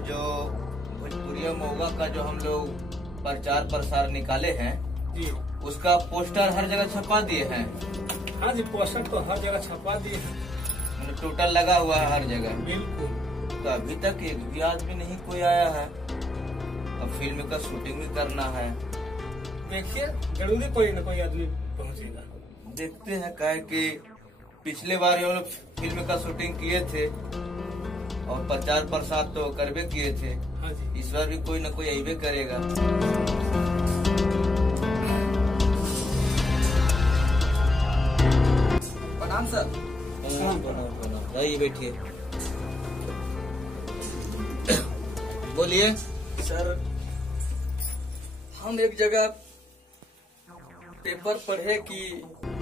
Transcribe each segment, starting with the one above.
जो भोजपुरिया महुआ का जो हम लोग प्रचार प्रसार निकाले हैं जी, उसका पोस्टर हर जगह छपा दिए हैं। हाँ जी, पोस्टर तो हर जगह छपा दिए हैं। मतलब टोटल लगा हुआ है हर जगह। बिल्कुल। तो अभी तक एक भी आदमी नहीं कोई आया है। अब फिल्म का शूटिंग भी करना है। देखिए, जरूरी कोई न कोई आदमी पहुंचेगा। देखते हैं क्या है कि पिछले बार हम लोग फिल्म का शूटिंग किए थे और प्रचार प्रसार तो करबे किए थे। हाँ जी, इस बार भी कोई न कोई आइबे करेगा। प्रणाम सर। आइए बैठिए। बोलिए सर, हम एक जगह पेपर पढ़े कि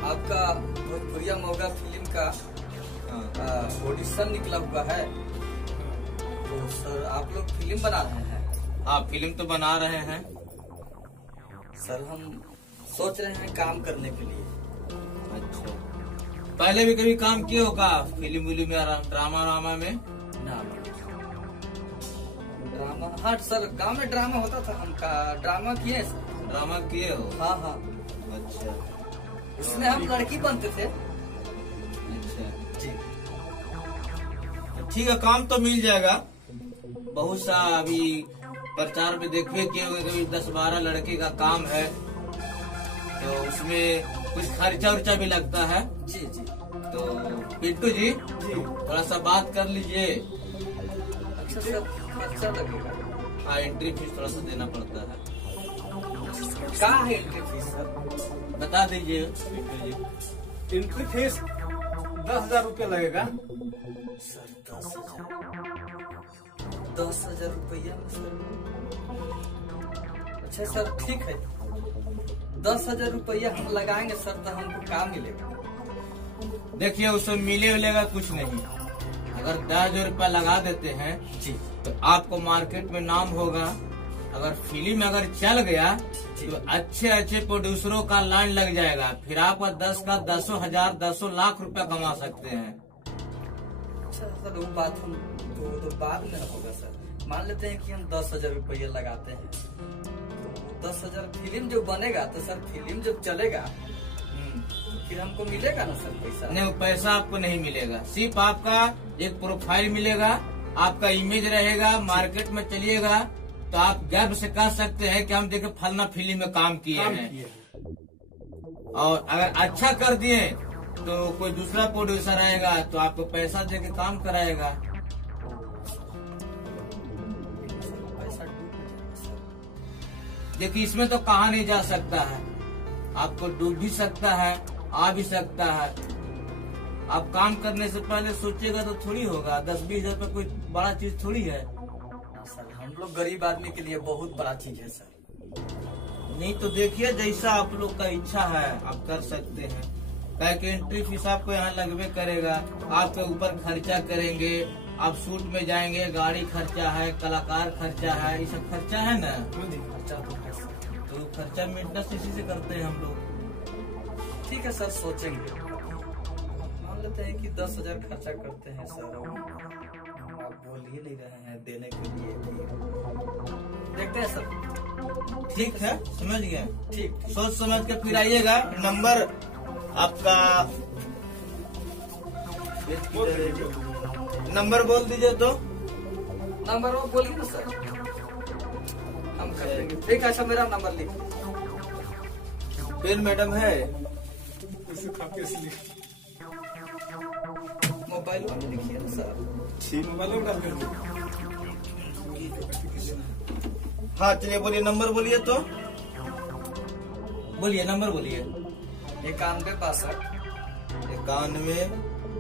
आपका भोजपुरिया महुआ फिल्म का ऑडिशन निकला हुआ है। तो सर, आप लोग फिल्म बना रहे हैं? हाँ, फिल्म तो बना रहे हैं। सर, हम सोच रहे हैं काम करने के लिए। अच्छा, पहले भी कभी काम किए होगा फिल्म विल्म या ड्रामा वामा में? ना, ड्रामा? हाँ सर, गांव में ड्रामा होता था, हम का ड्रामा किए सर। ड्रामा किए हो? हाँ हाँ, अच्छा उसमें हम लड़की बनते थे। अच्छा, जी, ठीक है, काम तो मिल जाएगा। बहुत सा अभी प्रचार में देखिए कि कभी 10-12 लड़के का काम है, तो उसमें कुछ खर्चा उर्चा भी लगता है। जी जी। तो पिंटू जी, थोड़ा सा बात कर लीजिए। अच्छा सर, खर्चा लगेगा? हाँ, एंट्री फीस थोड़ा सा देना पड़ता है। क्या है एंट्री फीस सर? बता दीजिए पिंटू जी। एंट्री फीस 10,000 रुपया लगेगा। सर 10,000 रुपया में सर? अच्छा सर, ठीक है, 10,000 रुपया हम लगाएंगे सर, तो हमको काम मिलेगा। देखिए, उसमें मिलेगा कुछ नहीं। अगर 10,000 रुपया लगा देते हैं जी, तो आपको मार्केट में नाम होगा। अगर फिल्म अगर चल गया तो अच्छे अच्छे प्रोड्यूसरों का लाइन लग जाएगा। फिर आप 10 का 10 हजार 10 लाख रुपया कमा सकते हैं। अच्छा सर, वो बात हम तो बाद में होगा सर। मान लेते हैं कि हम 10,000 रुपया लगाते हैं, तो 10,000 फिल्म जो बनेगा, तो सर फिल्म जब चलेगा तो फिर हमको मिलेगा ना सर पैसा? नहीं, पैसा आपको नहीं मिलेगा। सिर्फ आपका एक प्रोफाइल मिलेगा, आपका इमेज रहेगा। मार्केट में चलिएगा तो आप गर्व से कह सकते हैं कि हम देखे फलना फिल्म में काम किए हैं। और अगर अच्छा कर दिए तो कोई दूसरा प्रोड्यूसर आएगा तो आपको पैसा दे के काम कराएगा। पैसा डूब जाएगा सर। देखिए, इसमें तो कहा नहीं जा सकता है। आपको डूब भी सकता है, आ भी सकता है। आप काम करने से पहले सोचिएगा तो थोड़ी होगा। 10-20 हजार रुपये कोई बड़ा चीज थोड़ी है। सर, हम लोग गरीब आदमी के लिए बहुत बड़ा चीज है सर। नहीं तो देखिए, जैसा आप लोग का इच्छा है आप कर सकते हैं। क्या कि एंट्री फीस आपको यहाँ लगभे करेगा। आपके ऊपर खर्चा करेंगे, आप शूट में जाएंगे, गाड़ी खर्चा है, कलाकार खर्चा है, ये सब खर्चा है ना। खर्चा तो है सर। तो खर्चा मेंटेनेंस इसी से करते हैं हम लोग। ठीक है सर, सोचेंगे। मान लेते हैं कि 10,000 खर्चा करते हैं सर। आप बोल ही नहीं रहे हैं देने के लिए भी। देखते हैं सर। ठीक है, समझ गए। ठीक, सोच समझ के फिर आइएगा। नंबर आपका नंबर बोल दीजिए तो। नंबर वो बोलिए ना सर, हम कर देंगे। ठीक है, अच्छा मेरा नंबर लिख। पेन मैडम है? उसे काफी असली मोबाइल में लिखिए ना सर। ठीक, मोबाइल में डाल देंगे। हाँ, चलिए बोलिए, नंबर बोलिए तो। बोलिए, नंबर बोलिए। 91 62 91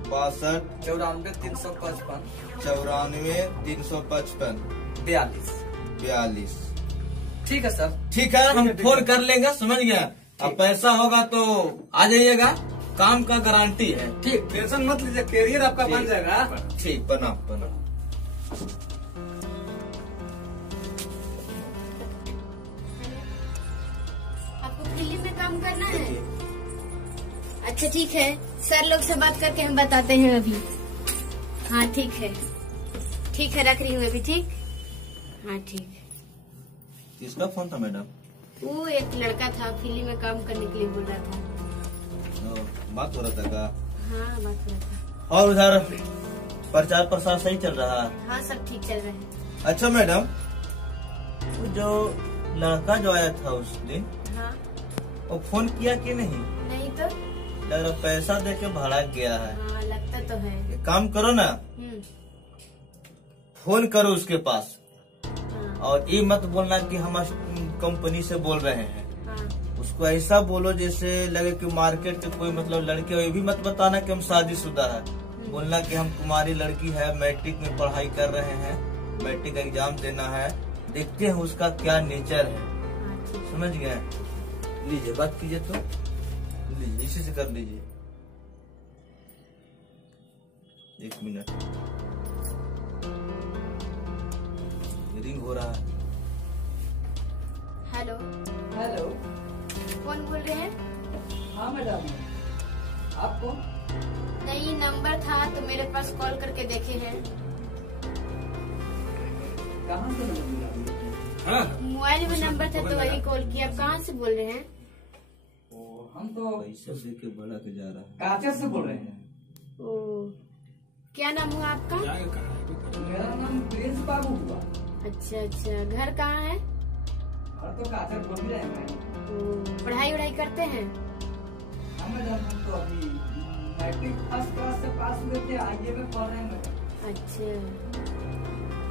62 94 355 94 355 42। 42। ठीक है सर। ठीक है, हम फोन कर लेंगे, समझ गया। अब पैसा होगा तो आ जाइएगा। काम का गारंटी है। ठीक, टेंशन मत लीजिए, कैरियर आपका बन जाएगा। ठीक, प्रणाम प्रणाम। आपको फिल्म में काम करना है? अच्छा ठीक है, सर लोग से बात करके हम बताते हैं अभी। हाँ ठीक है, रख रही हूँ अभी। ठीक। हाँ ठीक है। किसका फोन था मैडम? वो एक लड़का था, फिल्म में काम करने के लिए बोल रहा था। बात हो रहा था का? हाँ बात हो रहा था। और उधर प्रचार प्रसार सही चल रहा है? हाँ सब ठीक चल रहा है। अच्छा मैडम, वो जो लड़का जो आया था उस दिन, हाँ वो फोन किया कि नहीं? नहीं तो लग रहा पैसा दे के भाड़ा गया है। हाँ लगता तो है। एक काम करो ना, फोन करो उसके पास हाँ और ये मत बोलना कि हम कंपनी से बोल रहे हैं। हाँ उसको ऐसा बोलो जैसे लगे कि मार्केट के कोई मतलब लड़के हो। ये भी मत बताना कि हम शादीशुदा है। बोलना कि हम कुमारी लड़की है, मैट्रिक में पढ़ाई कर रहे हैं, मैट्रिक एग्जाम देना है, देखते हैं उसका क्या नेचर है। हाँ ठीक है। समझ गए? लीजिए बात कीजिए, तो लीजिए, इसी से कर लीजिए। 1 मिनट, रिंग हो रहा है। Hello hello. कौन बोल रहे हैं? हाँ मैडम, आप कौन? नहीं नंबर था तो मेरे पास कॉल करके देखे हैं। कहाँ से नंबर मिला? हाँ मोबाइल में नंबर था तो वही कॉल किया। आप कहाँ से बोल रहे हैं? ओ, हम तो पैसा दे के बढ़ा के जा रहा है। काचर से बोल रहे हैं। ओ क्या नाम हुआ आपका? जाएगा कहाँ? मेरा नाम प्रिंस बाबू हुआ। अच्छा अच्छा, घर कहाँ है? और तो काचर बोल ही रहे हैं। ओ, पढ़ाई वढ़ाई करते हैं? हाँ मैडम, हम तो अभी मैट्रिक फर्स्ट क्लास से पास हुए थे, आगे में पढ़ रहे हैं मैडम। अच्छा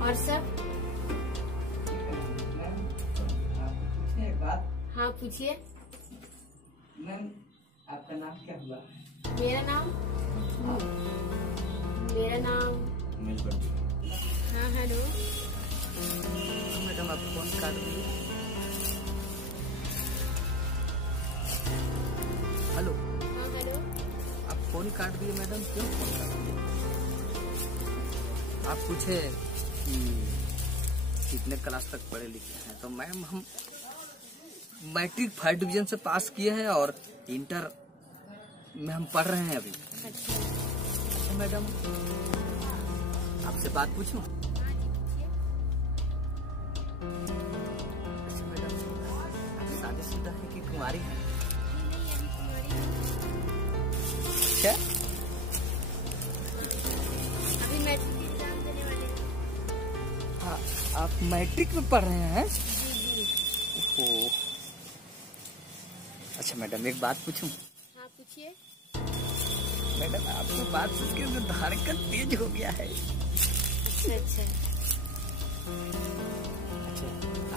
और सब? मैम, आपको पूछे एक बात? हाँ पूछिए। मैम, आपका नाम क्या हुआ? मेरा नाम मेल कर दो। हाँ हेलो। मैडम, आप फोन काट दिए। हेलो, हाँ हेलो। आप फोन काट दिए मैडम, क्यों फोन काट दिए? आप पूछे कि कितने क्लास तक पढ़े लिखे हैं, तो मैम हम मैट्रिक 5 डिवीजन से पास किए हैं और इंटर में हम पढ़ रहे हैं अभी। अच्छा मैडम, आपसे बात पूछूं? अच्छा मैडम, आप शादीशुदा है कि कुंवारी हैं? क्या? अभी मैट्रिक एग्जाम देने वाले हैं। हाँ, आप मैट्रिक में पढ़ रहे हैं? जी जी। ओहो। अच्छा मैडम, एक बात पूछूं? हाँ पूछिए। मैडम, आपको बात सुन के धड़कन तेज हो गया है। अच्छा अच्छा। अच्छा,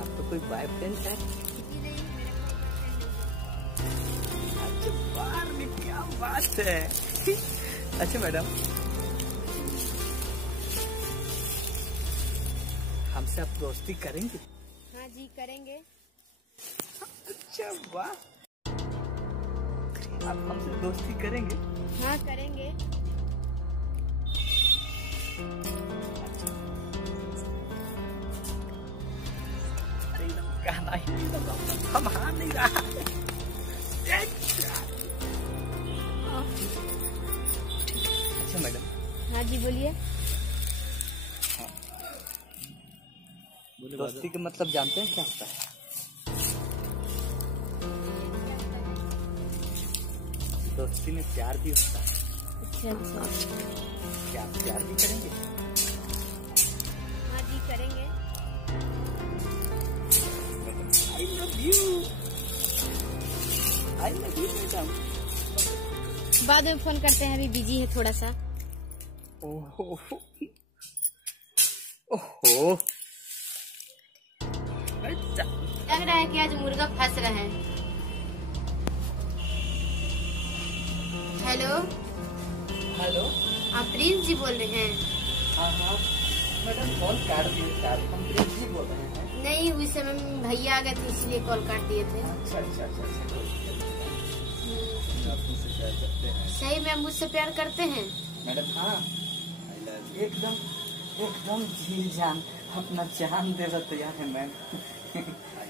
आपका कोई बॉयफ्रेंड है? जी नहीं, मेरा कोई boyfriend नहीं है। अच्छा, बाहर में क्या बात है। अच्छा मैडम, हमसे आप दोस्ती करेंगे? हाँ जी करेंगे। अच्छा वाह, आप हमसे दोस्ती करेंगे? हाँ करेंगे। अरे एकदम कहना ही नहीं लगा, हम हार नहीं रहा। अच्छा मैडम, हाँ जी बोलिए। दोस्ती का मतलब जानते हैं क्या होता है? दोस्ती में प्यार भी होता है। अच्छा अच्छा। क्या आप प्यार भी करेंगे? हाँ जी करेंगे। आई love you, I love you madam. बाद में फोन करते हैं, अभी बिजी है थोड़ा सा। ओहो ओहो, अच्छा। लग रहा है कि आज मुर्गा फंस रहा है। Hello, hello. आप प्रिंस जी बोल रहे हैं? हाँ हाँ मैडम, फोन काट दिए साहब, हम प्रिंस जी बोल रहे हैं। नहीं, उस समय भैया आ गए थे इसलिए कॉल काट दिए थे। अच्छा अच्छा अच्छा अच्छा। आप मुझसे प्यार करते हैं? सही में मुझसे प्यार करते हैं? मैडम हाँ, I love you. एकदम जी जान, अपना जान देना तैयार है ma'am. I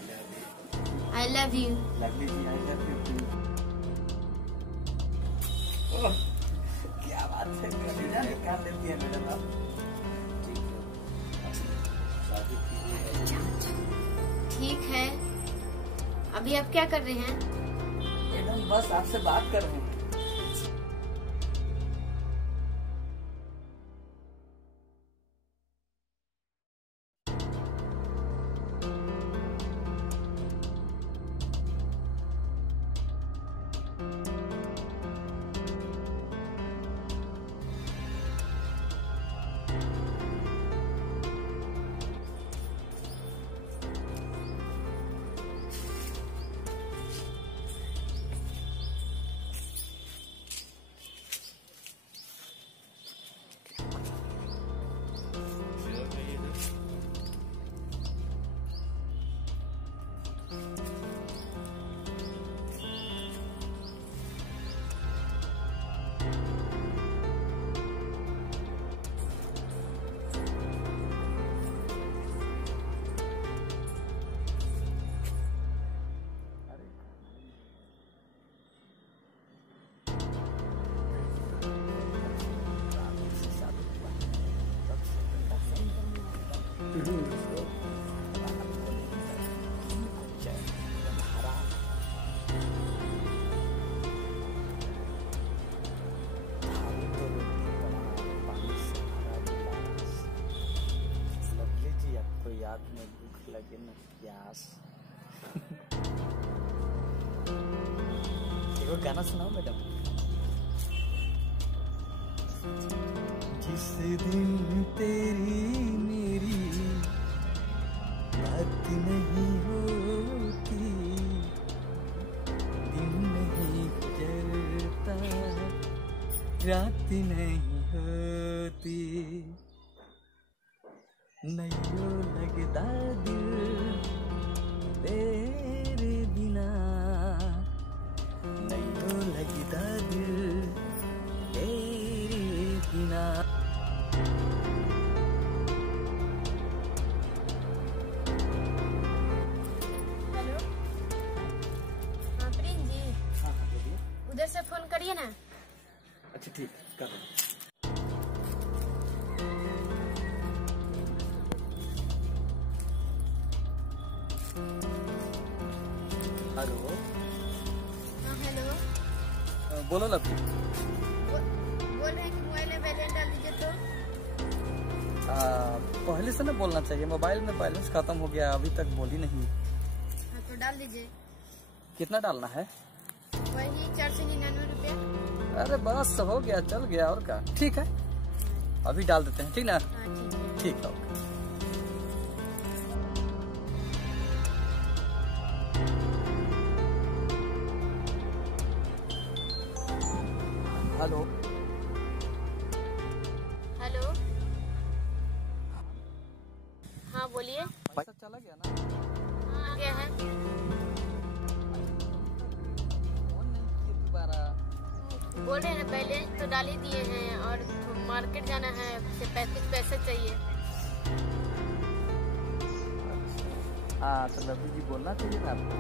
love you. I love you. Lovely ji, I love you. Oh, क्या बात है, कलेजा निकाल लेती है मैडम आप। ठीक है, शादी कीजिए। ठीक है। अभी आप क्या कर रहे हैं? मैडम बस आपसे बात कर रहे हैं। याद में भूख लगे न प्यास। एगो गाना सुनाओ मैडम। जिस दिन तेरी मेरी बात नहीं होती, दिन नहीं गुजरता, रात नहीं होती, नहीं लगता दिल तेरे बिना, नहीं लगता दिल तेरे बिना। हेलो, हाँ प्रिंस जी, हाँ बोलिए। उधर से फोन करिए ना। अच्छा ठीक कर रहा हूँ। हेलो। हाँ हेलो, बोलो ना प्लीज। बोल रहे हैं कि मोबाइल में बैलेंस डाल दीजिए तो। पहले से ना बोलना चाहिए, मोबाइल में बैलेंस खत्म हो गया, अभी तक बोली नहीं। हाँ तो डाल दीजिए। कितना डालना है? वही 499 रुपया। अरे बस हो गया, चल गया, और क्या। ठीक है अभी डाल देते हैं, ठीक ना? हाँ ठीक है। ठीक है ओके। हेलो। हेलो, हाँ बोलिए। पैसा चला गया ना? हाँ आ गया है। फोन नहीं किए दोबारा। बोल रहे हैं ना बैलेंस तो डाल ही दिए हैं और मार्केट जाना है, 35 पैसे चाहिए। हाँ तो लवली जी बोलना चाहिए ना आपको।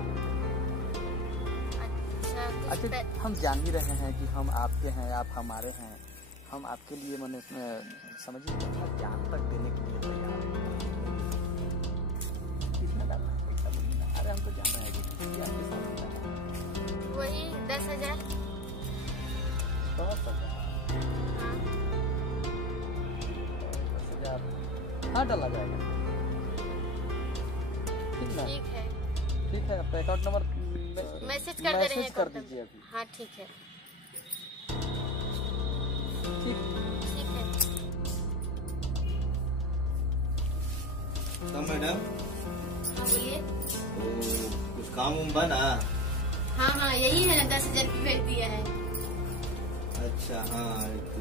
अच्छा हम जान ही रहे हैं कि हम आपके हैं, आप हमारे हैं, हम आपके लिए मैंने समझिए अपना ज्ञान तक देने के लिए तैयार हैं। कितना डालना है पैसा बोलिए ना। अरे हमको जाना है कि आपके साथ जाना है। वही 10,000। 10,000। हाँ 10,000 हाँ डाला जाएगा। ठीक ना? ठीक है, ठीक है आपका अकाउंट नंबर मैसेज कर दे रहे हैं। कर दीजिए अभी। हाँ ठीक है। ठीक। ठीक है। तो मैडम हाँ बोलिए। तो कुछ काम उम बना? हाँ हाँ यही है ना, 10,000 की भेज दिया है। अच्छा हाँ तो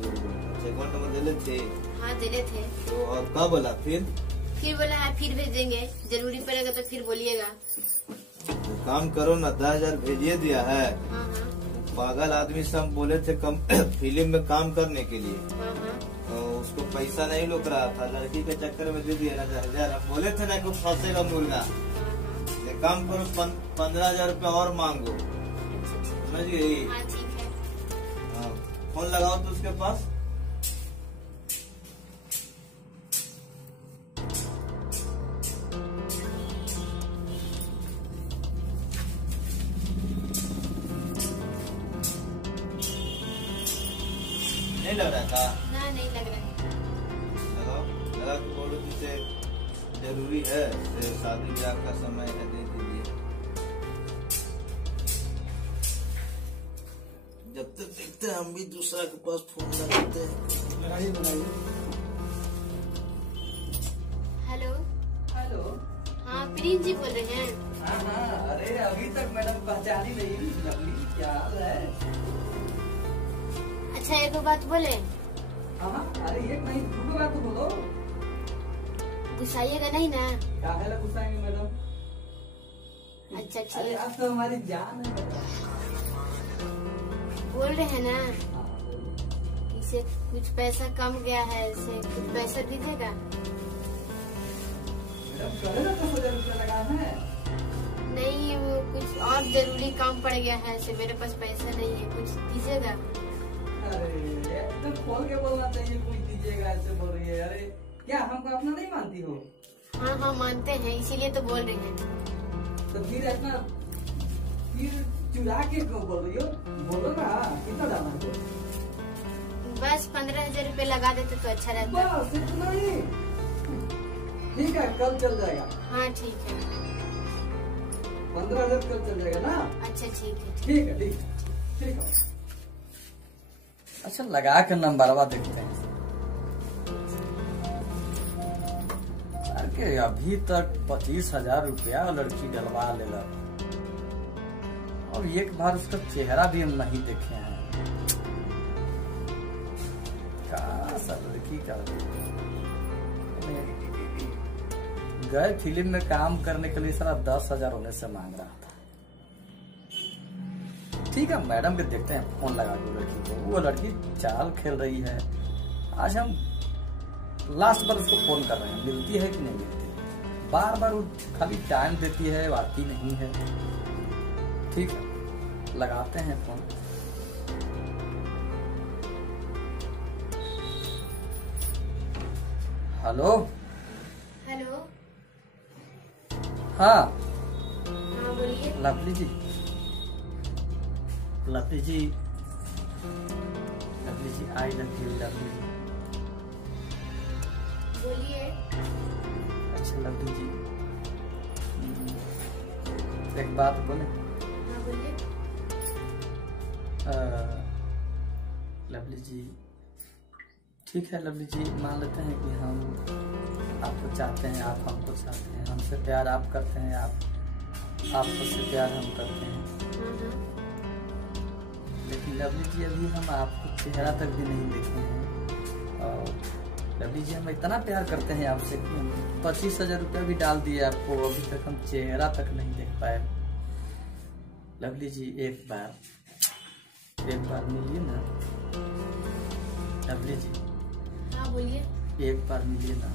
अकाउंट नंबर दे थे? हाँ दिले थे। तो और क्या बोला फिर? फिर बोला है फिर भेजेंगे, जरूरी पड़ेगा तो फिर बोलिएगा। तो काम करो ना, 10,000 भेजिए दिया है। हाँ हाँ पागल आदमी सब बोले थे कम फिल्म में काम करने के लिए, हाँ हाँ तो उसको पैसा नहीं लुक रहा था, लड़की के चक्कर में दे दिया ना 10,000। हम बोले थे ना कि फंसेगा मुर्गा। एक काम करो 15,000 रुपया और मांगो, समझ गई? हाँ ठीक है। हाँ फोन लगाओ तो उसके पास। नहीं लग रहा था? ना नहीं लग रहा है। लगा कि बोलो जिसे जरूरी है, से शादी ब्याह का समय है, दे दीजिए। जब तक देखते हैं हम भी दूसरा के पास फोन लगाते हैं। लगाइए। हेलो। हेलो। हाँ प्रिंस जी बोल रहे हैं? हाँ, अरे अभी तक मैडम पहचानी नहीं। लवली क्या हाल है? अच्छा एक बात बोले? हाँ, अरे एक नहीं, दूसरी बात तो बोलो। गुस्साइएगा नहीं ना? काहे ला गुस्साएंगे मैडम? अच्छा अरे ठीक। आप तो हमारी जान है मैडम। बोल रहे हैं ना हाँ, बोलो। इसे कुछ पैसा कम गया है, इसे कुछ पैसा दीजिएगा? मैडम कहे ना 10,000 रुपया लगा है। नहीं वो कुछ और जरूरी काम पड़ गया है, इसे मेरे पास पैसा नहीं है, कुछ दीजिएगा? अरे एकदम खोल के बोलना चाहिए, कुछ दीजिएगा ऐसे बोल रही है। अरे क्या हमको अपना नहीं मानती हो? हाँ हाँ मानते हैं, इसीलिए तो बोल रहे हैं। तो फिर इतना फिर चुरा के क्यों बोल रही हो? बोलो ना, कितना जाना है? बस 15,000 रुपये लगा देते तो अच्छा रहता। बस इतना ही? ठीक है, कल चल जाएगा। हाँ ठीक है। 15,000 कल चल जाएगा ना? अच्छा ठीक है। ठीक है, ठीक है, ठीक है। अच्छा लगा के नंबरवा देखते हैं। अरे अभी तक 25,000 रुपया लड़की डलवा लेगा और एक बार उसका चेहरा भी हम नहीं देखे हैं। का सब लड़की का गए फिल्म में काम करने के लिए सारा 10,000 होने से मांग रहा था। ठीक है, मैडम के देखते हैं, फोन लगा के लड़की को। वो लड़की चाल खेल रही है। आज हम लास्ट बार उसको फोन कर रहे हैं, मिलती है कि नहीं मिलती। बार बार वो खाली टाइम देती है, आती नहीं है। ठीक है, लगाते हैं फोन। हेलो। हेलो। हाँ हाँ बोलिए। Lovely ji, lovely ji, lovely ji, I love you lovely ji. बोलिए। अच्छा लवली जी, एक बात बोले? हाँ बोलिए। लवली जी, ठीक है लवली जी, मान लेते हैं कि हम आपको चाहते हैं, आप हमको चाहते हैं, हमसे प्यार आप करते हैं, आप मुझसे प्यार हम करते हैं। हाँ हाँ। लेकिन लवली जी अभी हम आपको चेहरा तक भी नहीं देखे हैं। और लवली जी हम इतना प्यार करते हैं आपसे कि हम 25,000 रुपया भी डाल दिए आपको, अभी तक हम चेहरा तक नहीं देख पाए। लवली जी एक बार मिलिए ना। लवली जी हाँ बोलिए। एक बार मिलिए ना।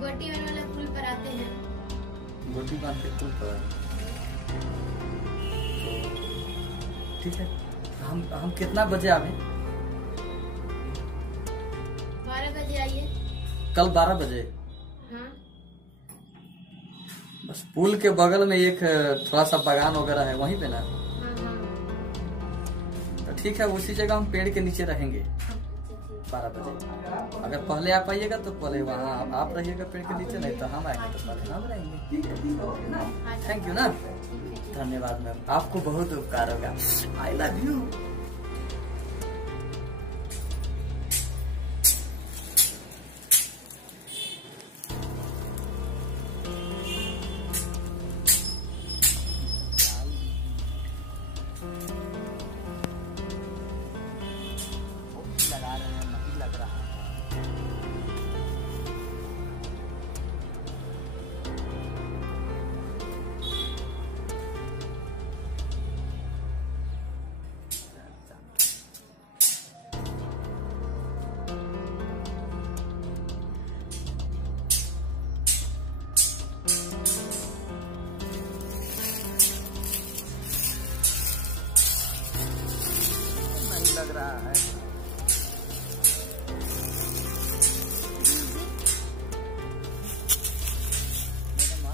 गोटी वाला पुल पर आते हैं। गोटी बांध के पुल पर तो ठीक है। हम कितना बजे आवे? 12 बजे आइए। कल 12 बजे। हाँ। बस पुल के बगल में एक थोड़ा सा बागान वगैरह है, वहीं पे ना? हाँ हाँ। तो ठीक है, उसी जगह हम पेड़ के नीचे रहेंगे अच्छा ठीक। 12 बजे। अगर पहले आप आइएगा तो पहले वहाँ आप रहिएगा पेड़ के नीचे, नहीं तो हम आएंगे तो पहले हम रहेंगे। हाँ थैंक यू ना। ठीक है। धन्यवाद मैम, आपको बहुत उपकार होगा। आई लव यू। लगा रहे हैं, नहीं लग रहा है। नहीं लग रहा है। मैडम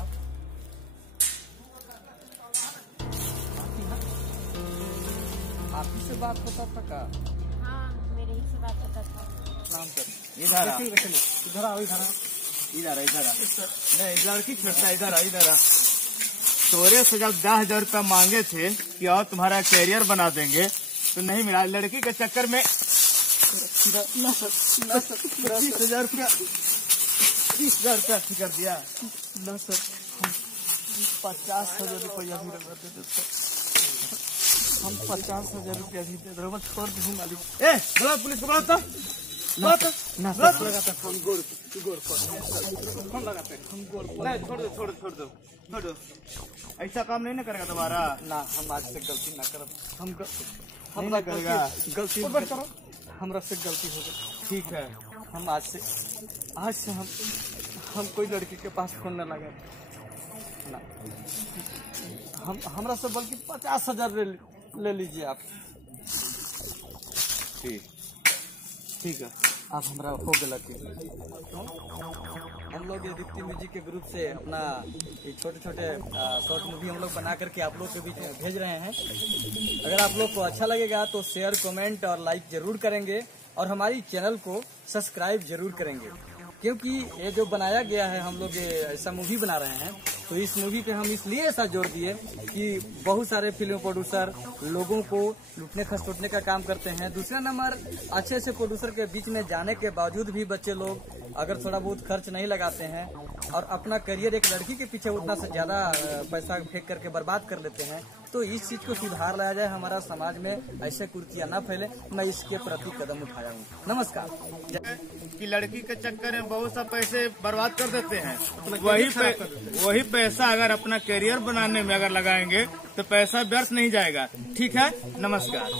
आप ही से बात होता था का? हाँ मालिक से बात करता था। नाम सर इधर आ, इधर आओ इधर आओ। इधर आ, इधर आ। नहीं लड़की छोड़ता, इधर आ, इधर आ। तोरे से जब 10,000 रुपया मांगे थे कि और तुम्हारा कैरियर बना देंगे तो नहीं मिला। लड़की के चक्कर में 20,000 रुपया 20,000 रुपया कर दिया। ना सर, 50,000 रुपया भी रखा देते सर। हम 50,000 रुपया भी दे रहे, छोड़ दीजिए मालिक। ए बोला पुलिस को, बोला तो ना सर, लगाता हम गोड़ हम लगाते हैं। नहीं, छोड़ दो छोड़ दो छोड़ दो छोड़ दो। ऐसा काम नहीं ना करेगा दोबारा, ना हम आज से गलती ना करब। नहीं ना करेगा। गलती हमरा से गलती हो गई। ठीक है, हम आज से हम कोई लड़की के पास फोन न लगे ना। हम हमरा से बल्कि 50,000 ले लीजिए आप। ठीक है। आप हमरा हो गया कि हम लोग ये दीप्ति म्यूजिक के ग्रुप से अपना ये छोटे छोटे शॉर्ट मूवी हम लोग बना करके आप लोग के बीच में भेज रहे हैं। अगर आप लोग को अच्छा लगेगा तो शेयर, कमेंट और लाइक जरूर करेंगे और हमारी चैनल को सब्सक्राइब जरूर करेंगे, क्योंकि ये जो बनाया गया है हम लोग ये ऐसा मूवी बना रहे हैं। तो इस मूवी पे हम इसलिए ऐसा जोर दिए कि बहुत सारे फिल्म प्रोड्यूसर लोगों को लूटने खसोटने का काम करते हैं। दूसरा नंबर, अच्छे से प्रोड्यूसर के बीच में जाने के बावजूद भी बच्चे लोग अगर थोड़ा बहुत खर्च नहीं लगाते हैं और अपना करियर एक लड़की के पीछे उतना से ज्यादा पैसा फेंक करके बर्बाद कर लेते हैं, तो इस चीज को सुधार लाया जाए, हमारा समाज में ऐसे कुर्तियां न फैले। मैं इसके प्रति कदम उठाया हूँ। नमस्कार। कि लड़की के चक्कर में बहुत सा पैसे बर्बाद कर देते हैं। वही पैसा अगर अपना करियर बनाने में अगर लगाएंगे तो पैसा व्यर्थ नहीं जाएगा। ठीक है, नमस्कार।